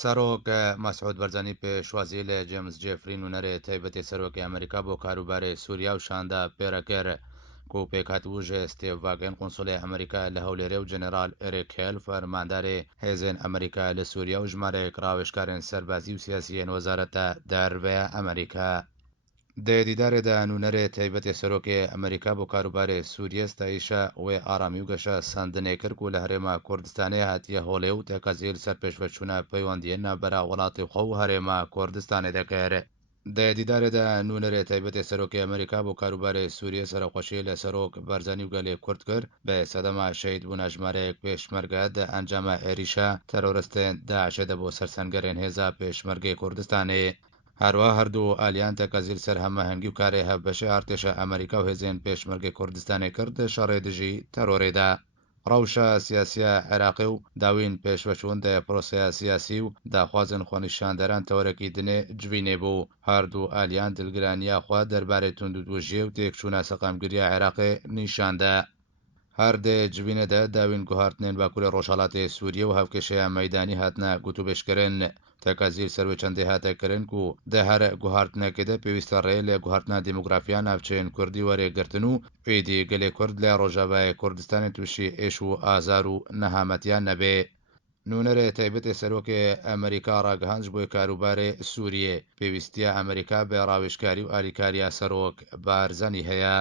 سەرۆک مەسعود بەرزەنی پێشوازی لە جێمز جێفری نوونەرێ تایبەتی سەرۆکی ئەمریکا بۆ کاروبارەی سووریا و شاندا پێرەکەر و پێکهاتبووژێ ستێڤ قۆنسڵی ئەمریکا لە هەولێرێ و جەنەرال ئێرێک هێل فەرماندارێ هێزن ئەمریکا لە سووریا و ژمارەیەک ڕاوێژکارن سەربازی و سیاسیەن وەزارەتە داربەیە ئەمریکا دیدارێدا نوونەرێ تایبەتی سەرۆکی ئەمریکا بۆ کاروبارێ سووریە ستایشە وێ ئارامی و گەشە سندنێکرد و لە هەرێمە کوردستانی هاتیە هۆڵێ و تێکەزیل سەر پێشوەچوونە پەیوەندیە نابەرا وڵاتی خۆ و هەرێمە کوردستانی دەکەێت. دیدارێدا نوونەرێ تایبەتی سەرۆکی ئەمریکا بۆ کاروبارەی سووریە سەرخۆشی لە سەرۆک بەرزەنی و گەلێ کورد کرد بە سەدەما شەید بوو نەژمارەیەک پێشمەرگە دە ئەنجامە عێریشە تەرۆرستێن داعشێدە بۆ سەرسەنگەرێن هێزا پێشمەرگەی کوردستانی هەروە هەردوو ئالیان تەکەزیل سەر هەمەهەنگی و کارێ هەبەشە ئارتێشە ئەمریکا و هێزێن پێشمەرگەی کوردستانی کرد شەڕێ دژی تەرۆرێدا ڕەوشە سیاسیە عێراقی و داوین پێشوەچوون دە پرۆسەیە سیاسی و داخوازن خۆنیشاندەران تەوەرەکی دنێ جوینێ بوو هەردوو ئالیان دلگرانیاخوا دەربارەی توندوتوژیە و تێکچوونە سەقامگریە عێراقی نیشاندا هەردێ جوینەدا داوین گوهارتنێن باکوورە ڕۆژهەڵاتی سووریە و هەفکێشەیە مەدانی هاتنە گوتوبێشکردن تەکەزیل سەروی چەندەی هاتەکردن و دە هەر گوهارتنەکەدا پێویستە ڕێ لێ گوهارتنە دیموگرافیا ناوچەیەن کوردی وەرێگرتن و ئیدی گەلێ کورد لە ڕۆژاوای کوردستانی تووشی ئێش و ئازار و نەهامەتیان نەبێ نوونەرێ تایبەتی سەرۆکی ئەمریکا ڕاگەهاند بۆی کاروبارێ سووریێ پێویستیە ئەمریکا بە ڕاوێژکاری و ئالیکاریە سەرۆک بارزەنی هەیە.